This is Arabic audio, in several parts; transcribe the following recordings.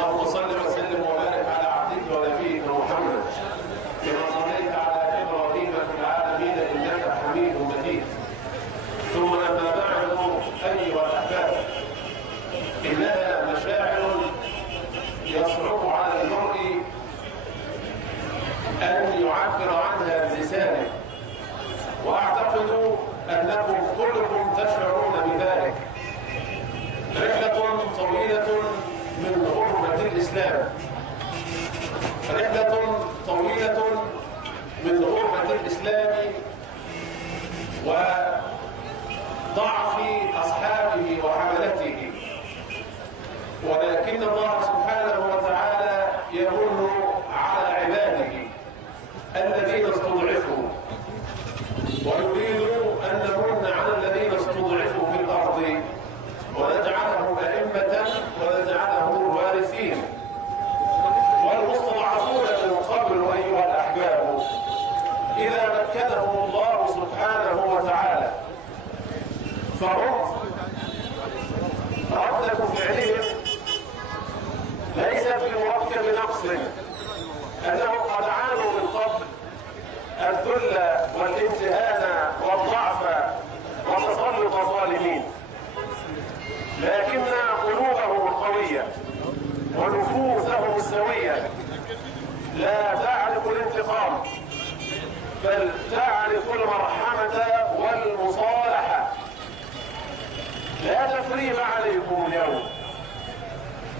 اللهم صل وسلم وبارك على عبدك ونبيك محمد كما صليت على ابراهيم في العالمين انك حميد مجيد. ثم اما بعد، ايها الاحباب، انها مشاعر يصعب على المرء ان يعبر عنها بلسانه، واعتقد انكم كلكم تشعرون بذلك. رحله طويله من غربة الإسلام، رحلة طويلة من غربة الإسلام وضعف أصحابه وحملته، ولكن الله سبحانه وتعالى يمن على عباده الذين استضعفوا، ويريد أن نمن على الذين استضعفوا في الأرض ونجعلهم أئمة ونجعلهم وارثين. والمستضعفون من قبل أيها الأحباب إذا مكنهم الله سبحانه وتعالى فهم ردة فعلهم ليست بمركب نقص، أنهم قد عانوا من قبل الذل والامتهان والضعف وتسلط الظالمين، لكن قلوبهم القوية ونفوسهم السوية لا تعرف الانتقام، بل تعرف المرحمة والمصالحة. لا تثريب عليكم اليوم،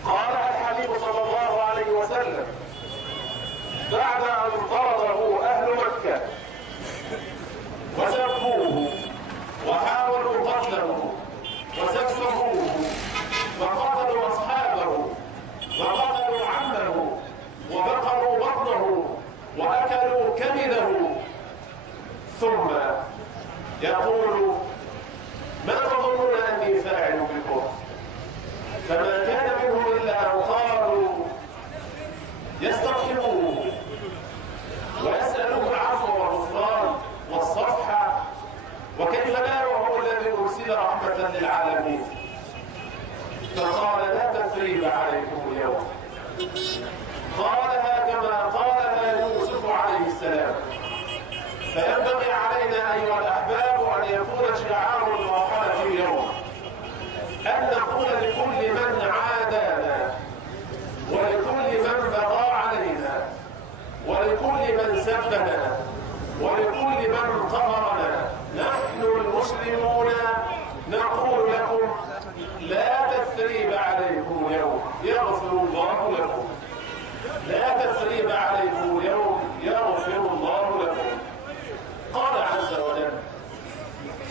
قالها الحبيب صلى الله عليه وسلم بعد أن طرده أهل مكة وسبوه وحاولوا قتله وسفهوه وقتلوا أصحابه وقتلوا عمه وبقروا بطنه وأكلوا كبده، ثم يقول: ما تظنون أني فاعل بكم؟ فما كان منهم إلا أن قالوا يسترحموه ويسألوه العفو والغفران والصفحة، وكيف لا وهو الذي أرسل رحمة للعالمين. فقال: لا تثريب عليكم اليوم، قالها كما قالها يوسف عليه السلام. فينبغي علينا أيها الأحباب أن يكون شعار المرحلة اليوم أن نقول لكل من عادانا ولكل من بغى علينا ولكل من سبنا ولكل من قهرنا: نحن المسلمون نقول لكم لا تثريب عليكم اليوم، يغفر الله لكم. لا تثريب عليكم اليوم، يغفر الله لكم. قال عز وجل: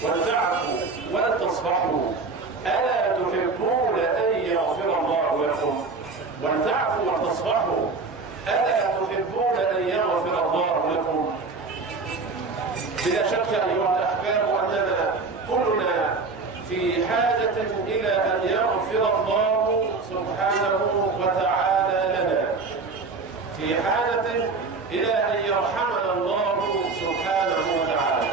ولتعفوا ولتصفحوا ألا تحبون أن يغفر الله لكم؟ ولتعفوا وتصفحوا ألا تحبون أن يغفر الله لكم؟ بلا شك أيها الأحباب أننا كلنا في حاجة إلى أن يغفر الله سبحانه وتعالى لنا، في حاجة إلى أن يرحمنا الله سبحانه وتعالى.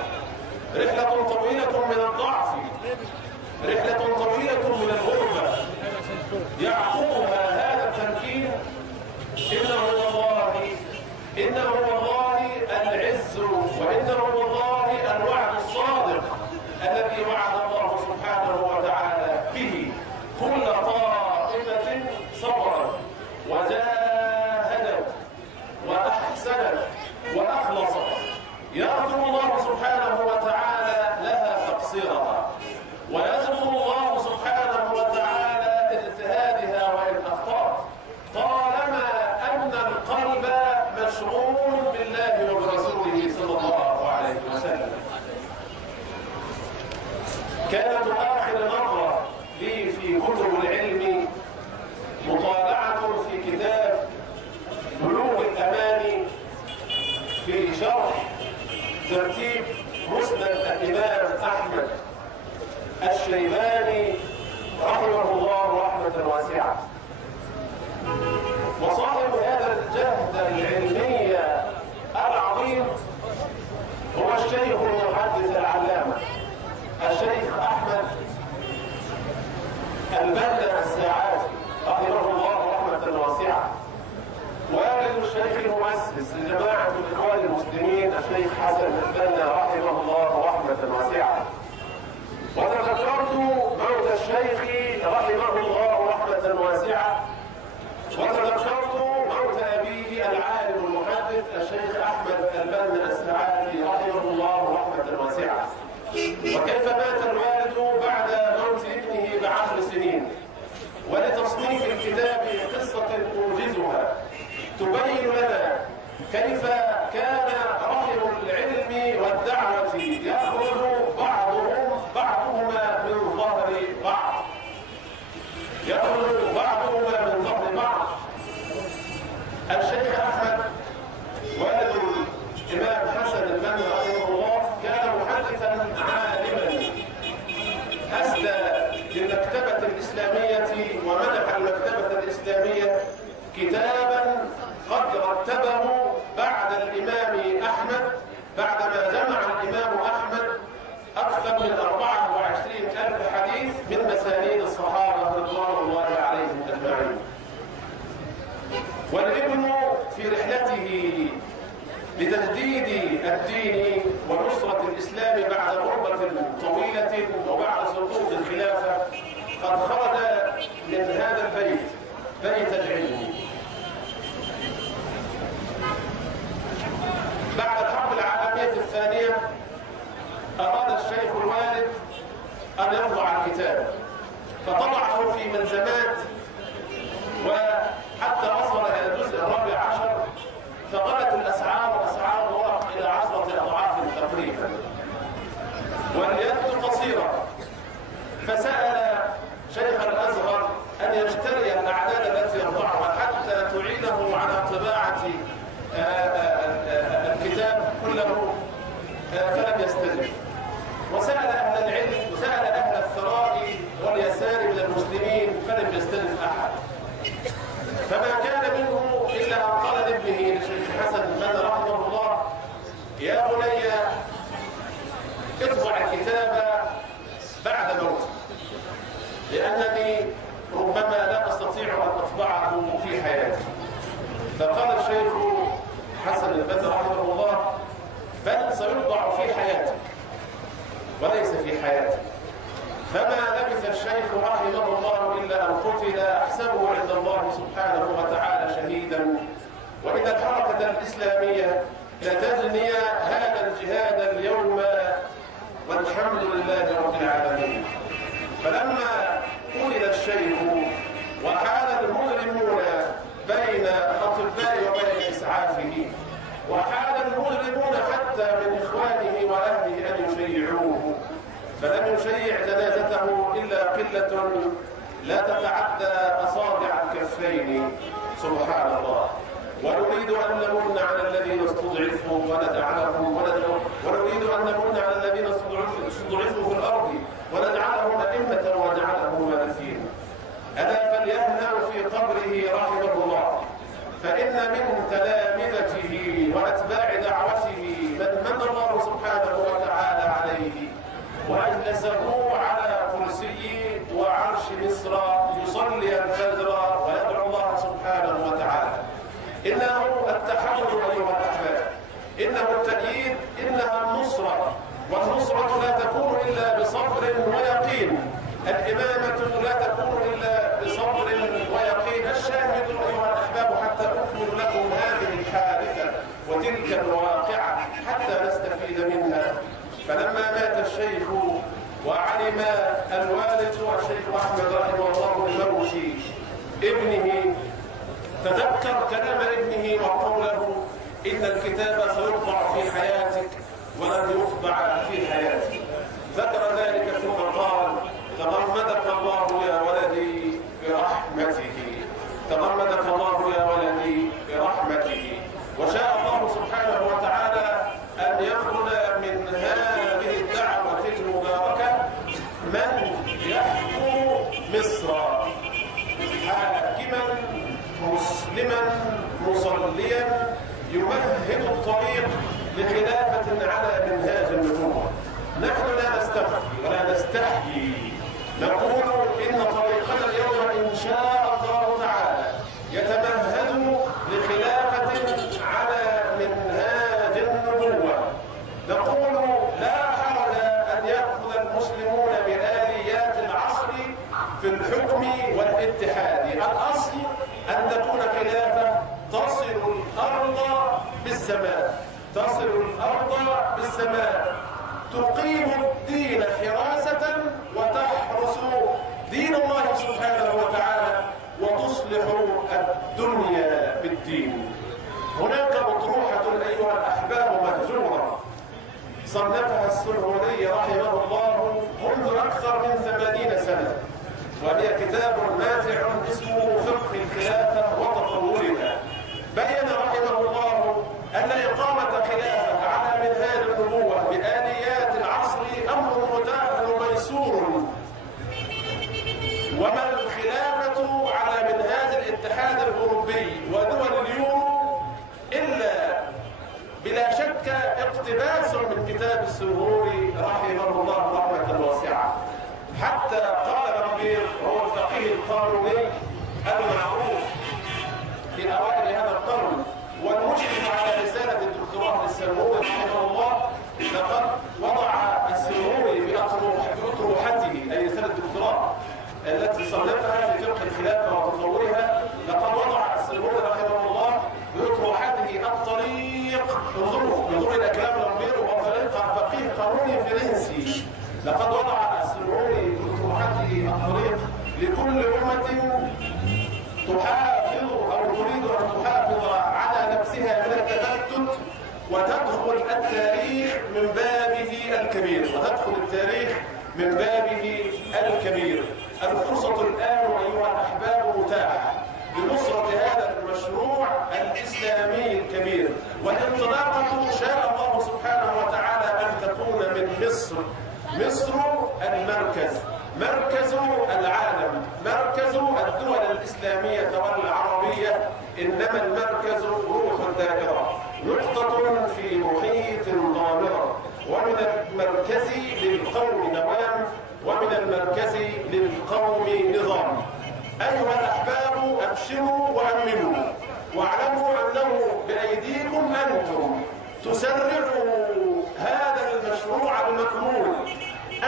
رحلة طويلة من الضعف، رحلة طويلة من الغربة، يعقبها هذا التمكين. إنه والله العز، وإنه والله الوعد الصادق الذي وعد الله سبحانه وتعالى به كل طائفة صبرت وجاهدت وأحسنت وأخلصت، يغفر الله سبحانه وتعالى لها تقصيرها، ويغفر الله سبحانه وتعالى اجتهادها وإن أخطأت، طالما أن القلب مشغول بالله وبرسوله صلى الله عليه وسلم. كانت آخر مرة لي في كتب العلم مطالعة في كتاب بلوغ الأماني في شرح ترتيب مسند الإمام أحمد الشيباني رحمه الله رحمة واسعة. وصاحب هذا الجهد العلمي العظيم هو الشيخ المحدث العلامة الشيخ أحمد البنا الساعاتي رحمه الله رحمة واسعة. رحمة واسعة. وتذكرت موت الشيخ رحمه الله رحمة واسعة، وتذكرت موت أبيه العالم المحدث الشيخ أحمد البنا السعادي رحمه الله رحمة واسعة، وكيف مات الوالد بعد موت ابنه ب10 سنين. ولتصنيف الكتاب قصة أوجزها تبين لنا كيف كان رحم العلم والدعوة يأخذ بعضهما من ظهر بعض، يأخذ بعضهما من ظهر بعض. الشيخ أحمد والد الإمام حسن البنا رحمه الله كان محدثا عالما، أسدى للمكتبة الإسلامية ومنح المكتبة الإسلامية كتابا قد رتبه بعد الإمام أحمد، بعدما جمع الإمام أحمد أكثر من 24,000 حديث من مسانيد الصحابة رضوان الله عليهم أجمعين. والابن في رحلته لتجديد الدين ونصرة الإسلام بعد غربة طويلة وبعد سقوط الخلافة قد خرج من هذا البيت، بيت العلم. بعد الحرب العالمية الثانية أراد الشيخ الوالد أن يطبع الكتاب، فطبعه في ملزمات وحتى وصل إلى الجزء 14، فغلت الأسعار أسعار الورق إلى 10 أضعاف تقريبا، واليد قصيرة. فسأل شيخ الأزهر أن يشتري الأعداد التي يطبعها حتى تعينه على طباعة الكتاب كله، فلم يستجب. وسأل أهل العلم وسأل أهل الثراء واليسار من المسلمين فلم يستجب أحد. فما كان منه إلا أن قال لابنه للشيخ حسن البنا رحمه الله: يا بني اطبع الكتاب بعد موتي، لأنني ربما لا أستطيع أن أطبعه في حياتي. فقال الشيخ حسن البنا رحمه الله: بل سيطبع في حياتك وليس في حياتك. فما لبث الشيخ رحمه الله إلا أن قتل، أحسبه عند الله سبحانه وتعالى شهيدا، وإن الحركة الإسلامية لتجني هذا الجهاد اليوم، والحمد لله رب العالمين. فلما قتل الشيخ وحال المظلمون بين الأطباء وبين إسعافه، وحال المظلمون حتى من إخوانه وأهله أن يشيعوه، فلم يشيع جنازته إلا قلة لا تتعدى أصابع الكفين، سبحان الله. ونريد أن نمن على الذين استضعفوا ونجعلهم ونريد أن نمن على الذين استضعفوا في الأرض ونجعلهم أئمة ونجعلهم وارثين. ألا فليهنأ في قبره رحمه الله، فإن من تلامذته وأتباع دعوته من الله سبحانه وتعالى عليه وأجلسه على كرسي وعرش مصر يصلي الفجر ويدعو الله سبحانه وتعالى. إنه التحمل أيها الأحباب، إنه التأييد، إنها النصرة، والنصرة لا تكون إلا بصبر ويقين، الإمامة لا تكون إلا بصبر ويقين. الشاهد أيها الأحباب حتى أكمل لكم هذه الحادثة وتلك الواقعة حتى نستفيد منها. فلما مات الشيخ وعلم الوالد الشيخ أحمد رحمه الله بموت ابنه، تذكر كلام ابنه وقوله: إن الكتاب سيطبع في حياتك ولن يطبع في حياتي. ذكر ذلك ثم قال: تغمدك الله يا ولدي برحمته، تغمدك الله يا ولدي برحمته. وشاء الله سبحانه وتعالى أن يخرج من هذه الدعوة المباركة من يحكم مصر حاكما مسلما مصليا يمهد الطريق لخلافة على منهاج النبوة. نحن لا نستخفي ولا نستحيي، نقول إن طريقنا اليوم إن شاء الله تعالى يتمهد لخلافة على منهاج النبوة. نقول لا حرج في الحكم والاتحاد. الأصل أن تكون خلافة تصل الأرض بالسماء، تصل الأرض بالسماء، تقيم الدين حراسة وتحرس دين الله سبحانه وتعالى وتصلح الدنيا بالدين. هناك أطروحة أيها الأحباب مهجورة صنفها السروري رحمه الله منذ أكثر من 80 سنة، وهي كتاب ماتع اسمه فقه الخلافة وتطورها. بين رحمه الله أن إقامة خلافة على منهاج النبوة بآليات العصر أمر متاح وميسور، وما الخلافة على منهاج الاتحاد الأوروبي ودول اليورو إلا بلا شك اقتباس من كتاب السروري رحمه الله رحمة واسعة. حتى قال ربيع هو الفقيه القانوني المعروف في أوائل هذا القرن والمشرف على رسالة الدكتوراه للسروري رحمه الله، لقد وضع السروري بأطروحته أي رسالة الدكتوراه التي صنفها في فقه الخلافة وتطورها، لقد وضع السروري رحمه الله بأطروحته الطريق. انظروا إلى كلام ربيع وهو فقيه قانوني فرنسي. لقد وضع السروري بأطروحته الطريق لكل أمة تحافظ أو تريد أن تحافظ على نفسها من التفتت وتدخل التاريخ من بابه الكبير، وتدخل التاريخ من بابه الكبير. الفرصة الآن أيها الأحباب متاحة لنصرة هذا المشروع الإسلامي الكبير، والانطلاقة شاء الله سبحانه وتعالى أن تكون من مصر. مصر المركز، مركز العالم، مركز الدول الإسلامية والعربية، إنما المركز روح الدائرة، نقطة في محيط ضامرة، ومن المركز للقوم نوام، ومن المركز للقوم نظام. أيها الأحباب أبشروا وأمنوا واعلموا أنه بأيديكم أنتم تسرعوا هذا المشروع المكمول،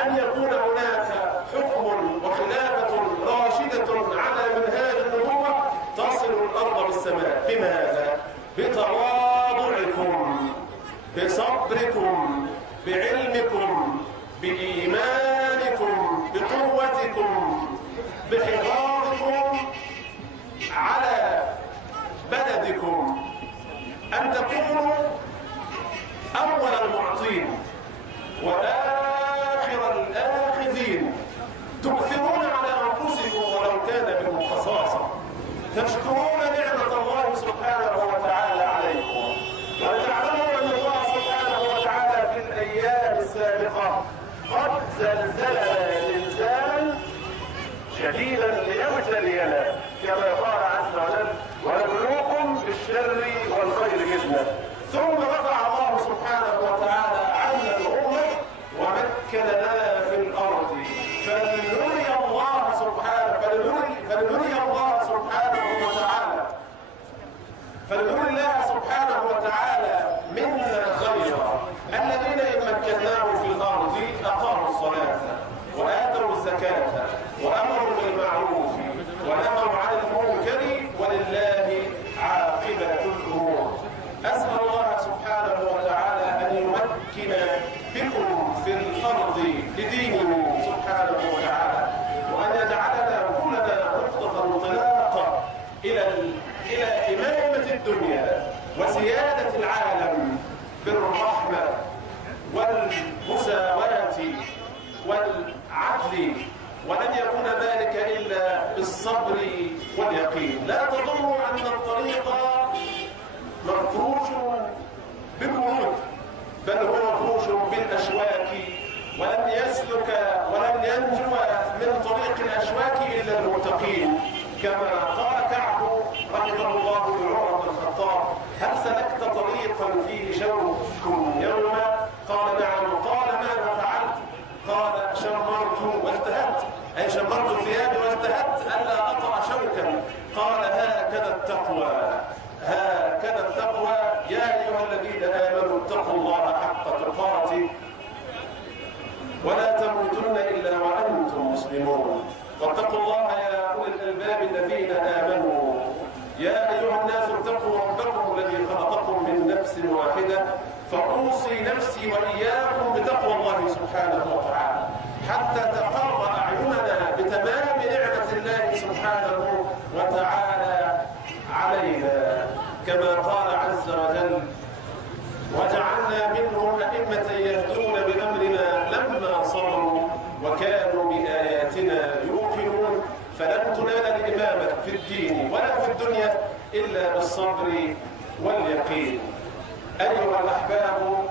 أن يكون هناك حكم وخلافة راشدة على منهاج النبوة تصل الأرض بالسماء. بماذا؟ بتواضعكم، بصبركم، بعلمكم، بإيمانكم، بقوتكم، بحفاظكم على بلدكم، أن تكونوا أول المعطين وآخر الآخذين، تؤثرون على أنفسكم ولو كان بكم خصاصة، تشكرون نعمة الله سبحانه وتعالى عليكم، وتعلمون أن الله سبحانه وتعالى في الأيام السابقة قد زلزلنا زلزالا شديدا ليبتلينا، كما قال عز وجل: ونبلوكم بالشر والخير فتنة. ثم رفع الله سبحانه وتعالى عنا الأمة ومكننا في الأرض فلنري الله سبحانه وتعالى منا خيرا. الذين إن مكناهم في الأرض أقاموا الصلاة وآتوا الزكاة وأمروا بالمعروف ونهوا عن المنكر ولله عاقبة الأمور. أسأل الله سبحانه وتعالى أن يمكن بكم في الأرض لدينه سبحانه وتعالى، وأن يجعلنا كلنا نقطة انطلاقة إلى إمامة الدنيا وسيادة العالم بالرحمة والمساواة والعدل، ولن يكون ذلك إلا بالصبر واليقين. لا تظنوا أن الطريق مفروش بالورود، بل هو مفروش بالأشواك، ولن يسلك ولن ينجو من طريق الأشواك إلا المتقين، كما قال كعب رحمه الله لعمر بن الخطاب: هل سلكت طريقا فيه شوك يوما؟ قال: نعم. قال: ماذا فعلت؟ قال: شمرت واجتهدت، أي شمرت ثيابي واجتهدت ألا أطأ شوكا. قال: هكذا التقوى، هكذا التقوى يا أيها الذين آمنوا اتقوا الله حق تقاته ولا تموتن إلا وأنتم مسلمون. واتقوا الله يا أولي الألباب الذين آمنوا يا أيها الناس اتقوا ربكم الذي خلقكم من نفس واحدة فأوصي نفسي وإياكم بتقوى الله سبحانه وتعالى حتى تقر أعيننا بتمام نعمة الله سبحانه وتعالى علينا، كما قال عز وجل: وجعلنا منهم أئمة يهدون بأمرنا لما صبروا وكانوا بآياتنا يوقنون. فلن تنال الإمامة في الدين ولا في الدنيا إلا بالصبر واليقين. أيها الأحباب،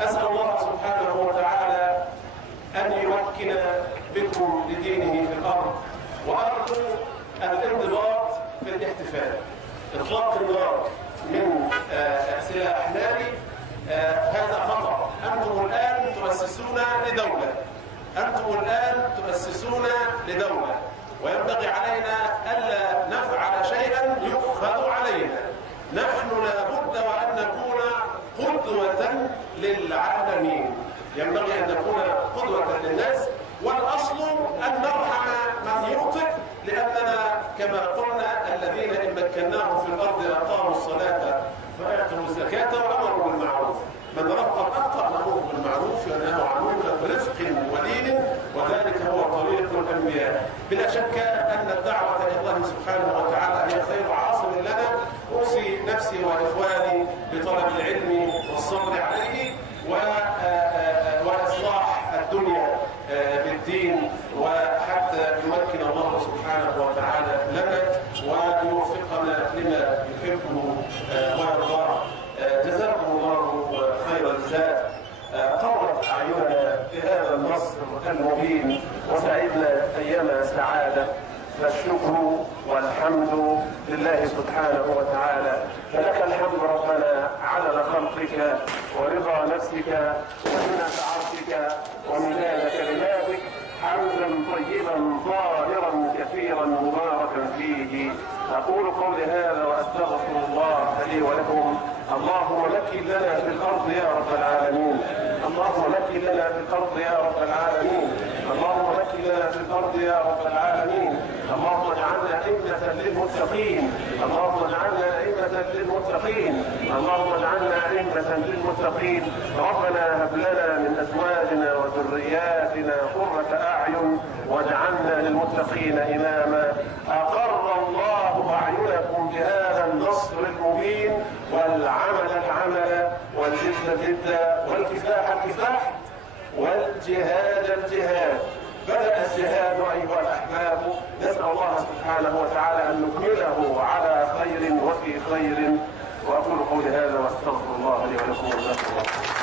أسأل الله سبحانه وتعالى أن يمكن بكم لدينه في الأرض، وأرجو الانضباط في الاحتفال. إطلاق النار من سلاح ناري هذا خطأ. أنتم الآن تؤسسون لدولة، أنتم الآن تؤسسون لدولة، وينبغي علينا ألا نفعل شيئا يؤخذ علينا. نحن لابد وأن نكون قدوة للعالمين، ينبغي أن نكون قدوة للناس، والأصل أن نرحم من يخطئ، لأننا كما قلنا الذين إن مكناهم في الأرض أقاموا الصلاة وآتوا الزكاة وأمروا بالمعروف. من رفض أخطأ نأمره بالمعروف ونهى عن المنكر برفق ولين، وذلك هو طريق الأنبياء. بلا شك أن الدعوة إلى الله سبحانه وتعالى هي خير عاصم لنا. أوصي نفسي وإخواني بطلب العلم والصبر عليه وإصلاح الدنيا بالدين، وحتى يمكن الله سبحانه وتعالى لنا ويوفقنا لما يحبه ويرضاه. جزاكم الله خير الجزاء. قرت أعيننا بهذا النصر المبين وسعدنا أيام سعادة، فالشكر والحمد لله سبحانه وتعالى. فلك الحمد ربنا عدد خلقك ورضا نفسك وزنة عرشك ومداد كلماتك، حمدا طيبا طاهرا كثيرا مباركا فيه. أقول قولي هذا وأستغفر الله لي ولكم. اللهم مكن لنا في الأرض يا رب العالمين، اللهم مكن لنا في الأرض يا رب العالمين، اللهم مكن لنا في الأرض يا رب العالمين. اللهم اجعلنا أئمة للمتقين، اللهم اجعلنا أئمة للمتقين، اللهم اجعلنا أئمة للمتقين. ربنا هب لنا من أزواجنا وذرياتنا قرة أعين واجعلنا للمتقين إماما. أقر الله أعينكم بهذا النصر المبين، والعمل العمل، والجد الجد، والكفاح الكفاح، والجهاد الجهاد. بدأ الجهاد أيها الأحباب، نسأل الله سبحانه وتعالى أن نكمله على خير وفي خير. وأقول قولي هذا واستغفر الله لي ولكم.